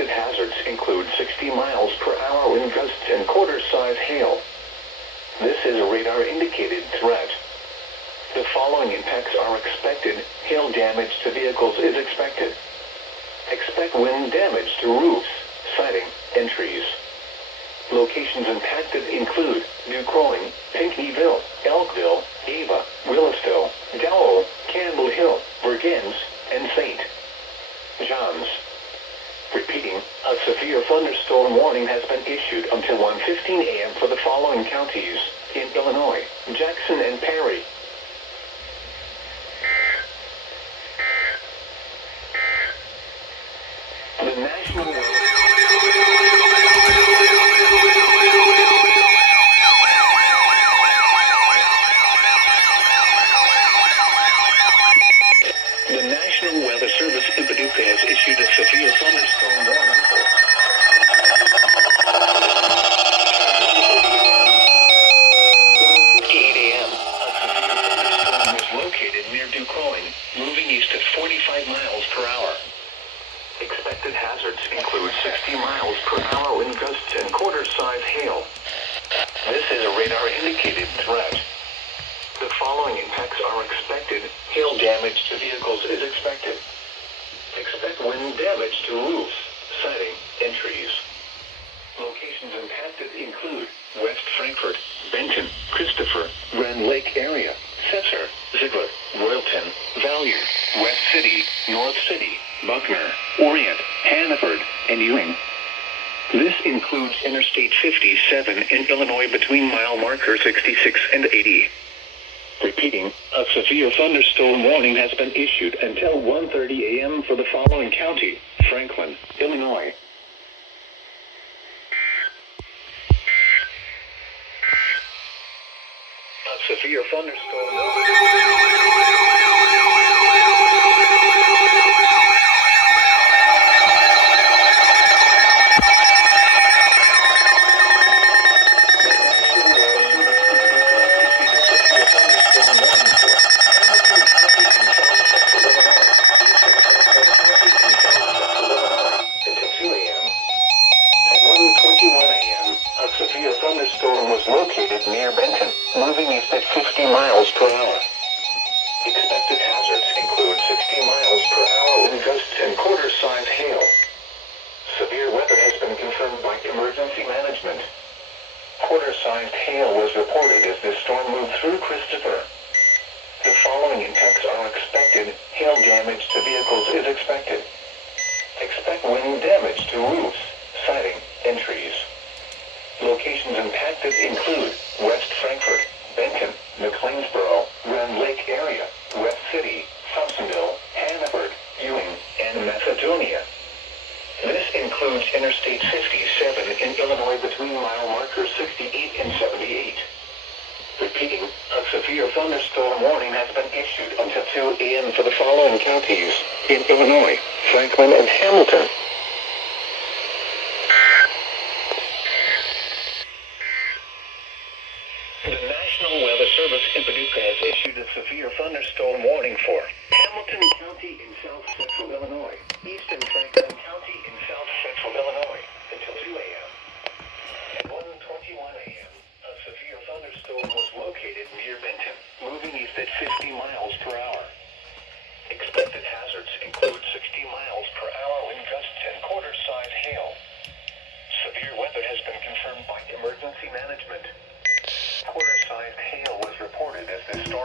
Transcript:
Expected hazards include 60 miles per hour wind gusts and quarter-size hail. This is a radar-indicated threat. The following impacts are expected. Hail damage to vehicles is expected. Expect wind damage to roofs, siding, and trees. Locations impacted include New Croyne, Pinckneyville, Elkville, Ava, Willistow, Dowell, Campbell Hill, Vergennes, and St. John's. Repeating, a severe thunderstorm warning has been issued until 1:15 a.m. for the following counties in Illinois: Jackson and Perry. The National Weather Service in Paducah has issued a severe thunderstorm warning for 8 a.m. A severe thunderstorm is located near Du Quoin, moving east at 45 miles per hour. Expected hazards include 60 miles per hour wind gusts and quarter-size hail. This is a radar-indicated threat. The following impacts are expected. Hail damage to vehicles is expected. Expect wind damage to roofs, siding, and trees. Locations impacted include West Frankfort, Benton, Christopher, Grand Lake area, Cesar, Ziegler, Royalton, Vallier, West City, North City, Buckner, Orient, Hannaford, and Ewing. This includes Interstate 57 in Illinois between mile marker 66 and 80. Repeating, a severe thunderstorm warning has been issued until 1:30 a.m. for the following county: Franklin, Illinois. A severe thunderstorm warning. Thunderstorm was located near Benton, moving east at 50 miles per hour. Expected hazards include 60 miles per hour wind gusts and quarter-size hail. Severe weather has been confirmed by emergency management. Quarter-sized hail was reported as the storm moved through Christopher. The following impacts are expected. Hail damage to vehicles is expected. Expect wind damage to roofs, siding, and trees. Locations impacted include West Frankfort, Benton, McLeansboro, Grand Lake area, West City, Thompsonville, Hannaford, Ewing, and Macedonia. This includes Interstate 57 in Illinois between mile markers 68 and 78. Repeating, a severe thunderstorm warning has been issued until 2 a.m. for the following counties in Illinois: Franklin and Hamilton. The National Weather Service in Paducah has issued a severe thunderstorm warning for Hamilton County in south central Illinois, eastern Franklin County in south central Illinois, until 2 a.m. At 1:21 a.m., a severe thunderstorm was located near Benton, moving east at 50 miles per hour. Expected hazards include 60 miles per hour wind gusts and quarter-size hail. Severe weather has been confirmed by emergency management. Quarter-sized hail was reported as the storm